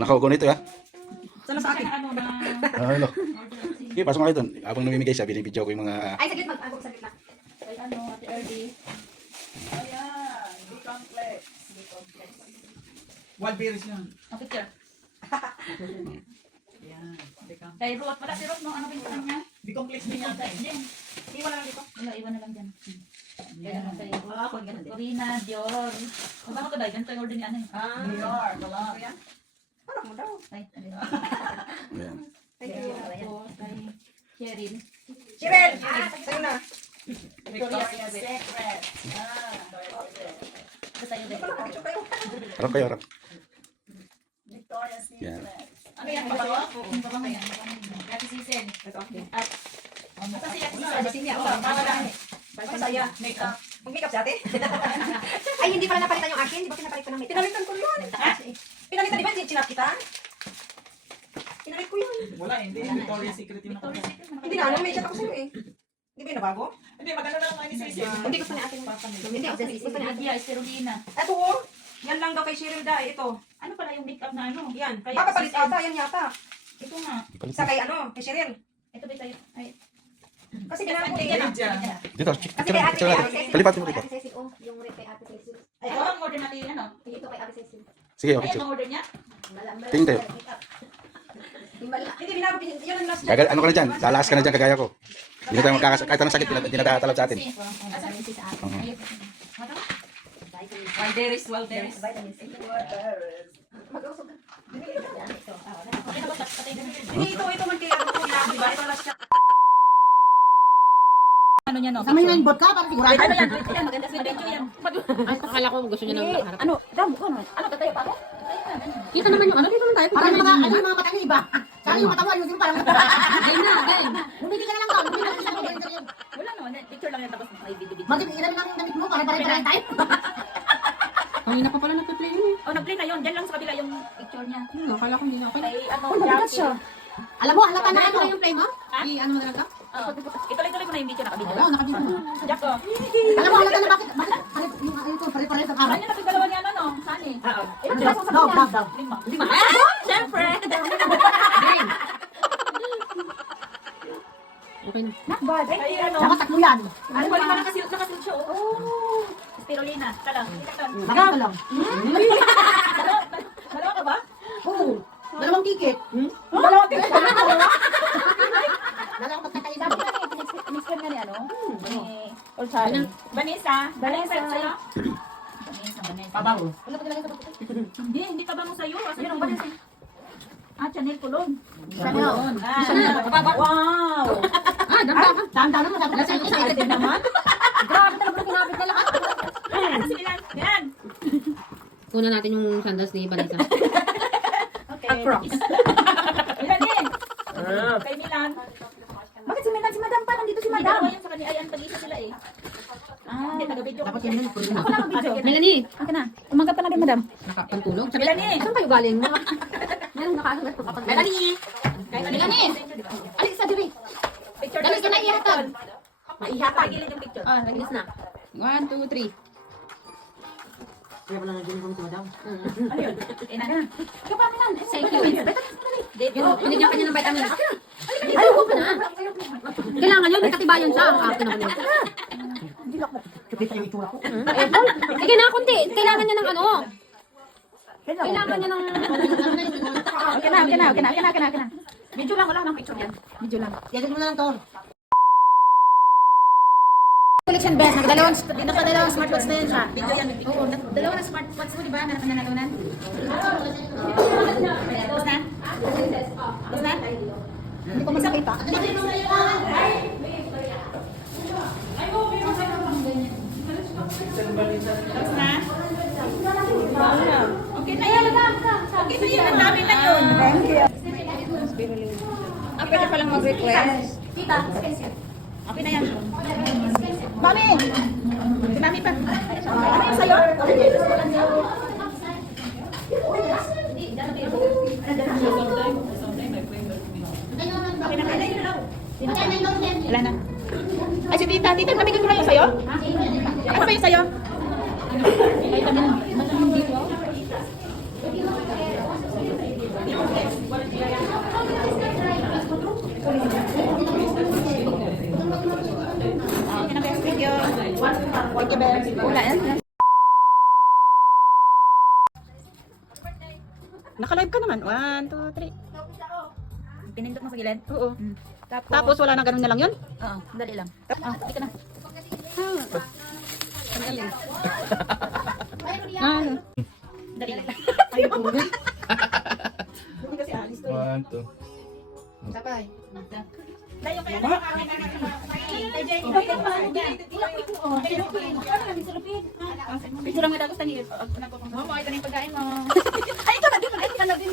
Nakaugo nito ha. Sana sa akin. Ano na, Ah, hello. Okay, pasok kayo doon. Habang namimigay siya, binibidyo ko yung mga... Ay, saglit mag-ako, saglit lang. kay ano, Ate Erdy. Ayan. B-complex. Wild berries yan. Ang picture. Ayan. B-complex. Kay Ruth, wala si Ruth, no? Ano pinsan niya? B-complex din yata. eh. Iwan lang dito. Wala, iwan na lang dyan. Kaya naman Ruth. Ah, ako, ganun din. Corina, Dior. Kung bakit ko ba? Ganito yung order ni ano eh. Ah, York. Wala. Parang mo daw. Ay, ano yun? Ayan. Thank you. Tapos kay Cheryl. Cheryl! Ah, sa'yo na. Victoria's Secret. Ah. Harap kayo, harap. Victoria's Yan. Secret. Ano yan? Pabango? Ang pabango yan. Ate Sisen. At, basta siya si Sa Disney ako. Para lang. Masaya. Makeup. Mag-makeup si ate? Ay, hindi pala napalitan yung akin. Di ba pinapalit ko ng makeup? Pinalitan ko yun. Pinalitan, di ba? Chinap kita? Pinalit ko yun. Wala, hindi. Victoria's Secret yung nakuha. Hindi na, ano, may chat ako sa'yo eh. Di ba yung nabago? Hindi, maganda na lang mga inisisi. Hindi gusto ni ate. Hindi gusto ni ate. Esterolina. Ito oh. Yan lang daw kay Cheryl da. Ito. Ano pala yung makeup na ano? Yan. Kay Baka palit Sisen. ata. Yan yata. Ito nga. Sa kay ano, kay Cheryl. Ito ba tayo? Ay, Kasi ginawa ko Ay, eh. yan. Lydia. Dito, Kasi kay ate, kay ate Cecil. Palipat mo dito. Ate Cecil, oh. Yung rin kay ate Cecil. Ay, ito ang order natin ano? Ito kay ate Cecil. Sige, okay. Ayan sure. ang order niya. Tingin tayo. Hindi, binago. Yan ang last Gagal, ano ka na dyan? Lalakas ka na dyan, kagaya ko. Hindi na tayo magkakas... Kahit anong sakit, hindi na- hindi na tatalab sa atin. Asan si sa atin? Oo. Ayun. Walderis, Walderis. Mag-usok ka. Okay na ba? Patay na. Hindi, ito, ito man kay ano ko lang, di ba? Ito last siya. Ano niya no? Sa may nine ka, para sigurado. Ano yan? Ito yan, maganda sa video yan. Ay, akala ko gusto niya nang harap. Ano? Damo ka naman. Ano, tatayo pa ako? Kita naman yung ano, dito naman tayo. Parang mga, ano yung mga mata niyo iba. Saka yung mata mo, ayusin mo parang... Ayun na, ayun. Bumili ka na lang doon. Bumili ka na lang. Wala naman. Picture lang yan tapos may video-video. Bakit ilan lang yung damit mo? Para pare-pare tayo. Kanina pa pala nagpe-play yun. Oh, nag-play na yun. Diyan lang sa kabila yung picture niya. Yun, akala ko hindi na okay. Kay ano, Oh, mabigat siya. Alam mo, halata na ano yung play mo? I, ano mo na lang ka? Oh, ituloy-tuloy ko na yung video nakabidyo. Oo, nakabito. Jack. Alam mo, halata na bakit? Bakit? Halip, yung ano ito, pare-pare sa. Ano na dalawa niya ano no? Saan eh? Oo. Ilan ba sa daw, daw, daw. Lima. Lima. Siyempre. Okay na. Not bad. Ay, ano? Dapat tatlo yan. Ano ba naman nakasilot nakasilot siya? Oh. Spirulina. Tala. Ikaw. Bakit ka lang? Dalawa dalawa ka ba? Oo. Dalawang ticket. Dalawa ka ba? Dalawang pagkakaiba. Sabi nga ni, mix nga ni ano? Ni Orsari. Vanessa. Vanessa sa'yo? Vanessa, Vanessa. Pabango. Ano pa nilagay sa bakit? Hindi, hindi pa bango sa'yo. Kasi yung Vanessa. Ah, Chanel Colon. Chanel. Ah, Chanel. Wow! Ah, ka. Tanda naman. Sabi ko sa'yo. Excited din naman. Grabe talaga kinabit na lahat. Ano si Milan? Milan! Kuna natin yung sandals ni Vanessa. Okay. Crocs. Milan din. Kay Milan. Bakit si Madam? Si Madam pa, nandito si Hindi, Madam. sa kanya. Ay, ang pag-isa sila eh. Ah, hindi, taga-video. Dapat yan yun. Na. Ako lang ang video. Melanie, Akin na. Umaga pa na madam. nakapantulog. Sabi Milan eh. Saan kayo galing? Meron nakasagot ko kapag... Melanie! Ano eh! Alis sa diri. Picture Dali ka na ihatag. Ihatag. Gilid yung picture. Ah, nagilis na. One, two, three. Ano yun? Eh, na. Ikaw pa, Milan. Thank you. Dito. Binigyan ka niya ng vitamin. Ayoko pa na. Kailangan yun, may katibayan siya. Ah, akin ako nila. Sige na, kunti. Kailangan niya ng ano. Kailangan niya ng... Okay na, okay na, okay na, okay na, okay na, okay na. Video lang, wala nang picture yan. Video lang. Yazid mo na lang to. Collection best. Nagdalawang, nakadalawang smartwatch na yan siya. Video yan. Oo, na- dalawa na smartwatch mo, di ba? Na nananalunan. Tapos na? Tapos na? Hindi ko masakit pa. Tapos na? Okay na yan. Okay na yan. Ang dami na yun. Thank you. Ah, pwede palang mag-request. Tita, okay na yan. Mami! Si Mami pa. Ano yung sa'yo? Wala na. Ay, si Tita. Tita, nabigyan ko na yung sa'yo? Ano ba yung sa'yo? Vitamin. Wala yan. Naka-live ka naman. One, two, three. Pinindot mo sa gilid? Oo. Tapos, Tapos wala na ganun na lang yun? oo, dali lang. Ah, hindi ka na. Ang galing. Ah, Dali lang. One, two. Sakay. Dayo kaya na kami na Ito lang madagos na niyo. Ay, ito na din. Ay, ito na din.